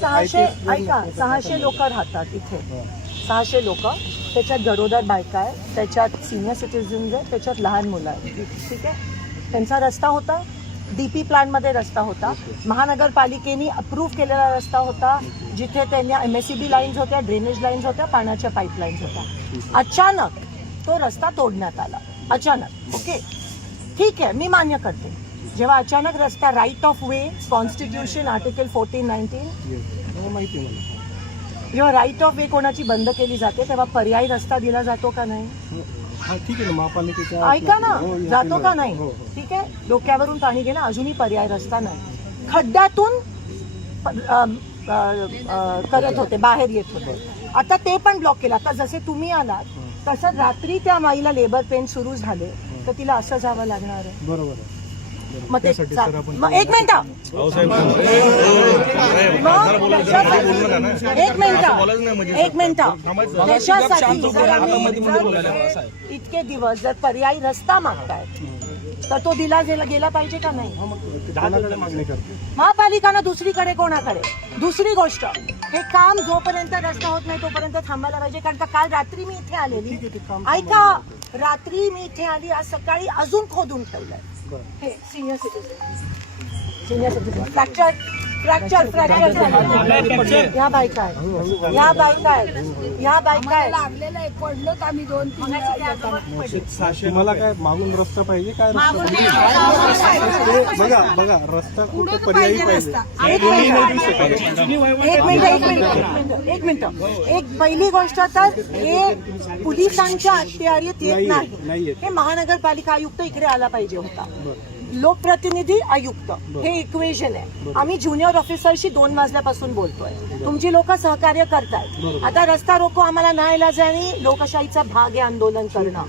600 लोक राहतात इथे, 600 लोक, त्याच्यात गरोदर बायका आहे, त्याच्यात सिनियर सिटीजन्स आहे, त्याच्यात लहान मुलं आहेत. ठीक आहे, त्यांचा रस्ता होता, डीपी प्लांटमध्ये रस्ता होता, महानगरपालिकेने अप्रूव्ह केलेला रस्ता होता, जिथे त्यांनी MSCB लाईन्स होत्या, ड्रेनेज लाईन्स होत्या, पाण्याच्या पाईपलाईन्स होत्या. अचानक तो रस्ता तोडण्यात आला, अचानक. ओके, ठीक आहे, मी मान्य करते. जेव्हा अचानक रस्ता, right of way, constitution article 14-19, जेव्हा राईट ऑफ वे कोणाची बंद केली जाते तेव्हा पर्यायी रस्ता दिला जातो का नाही? ठीक आहे ना, महापालिकेच्या ऐका ना, जातो का नाही? ठीक आहे, डोक्यावरून पाणी गेलं, अजूनही पर्याय रस्ता नाही. खड्ड्यातून करत होते, बाहेर येत होते, आता ते पण ब्लॉक केलं. आता जसे तुम्ही आलात तसं रात्री त्या माईला लेबर पेन सुरू झाले तर तिला असं जावं लागणार आहे. बरोबर आहे. मग ते एक मिनिट, इतके दिवस जर पर्यायी रस्ता मागतायत तर तो दिला गेला पाहिजे का नाही? महापालिकानं दुसरीकडे कोणाकडे? दुसरी गोष्ट, हे काम जोपर्यंत रस्ता होत नाही तोपर्यंत थांबायला पाहिजे. कारण काल रात्री मी इथे आलेली, ऐका, रात्री मी इथे आली, आज सकाळी अजून खोदून ठेवलंय. हे सिनियर सिटीजन फ्रॅक्चर ह्या बायका आहेत, लागलेलं आहे, पडलो आम्ही 2-3 मला काय मागून रस्ता पाहिजे काय? बघा रस्ता कुठे पर्यायी पाहिजे. एक मिनिट. एक पहिली गोष्ट तर हे पोलिसांच्या अखत्यारीत येत नाही, हे महानगरपालिका आयुक्त इकडे आला पाहिजे होता, लोकप्रतिनिधी आयुक्त, हे इक्वेशन आहे. आम्ही ज्युनियर ऑफिसरशी 2 वाजल्यापासून बोलतोय, तुमची लोक सहकार्य करतायत. आता रस्ता रोको आम्हाला नाईलाजाने लोकशाहीचा भाग आहे आंदोलन करणं.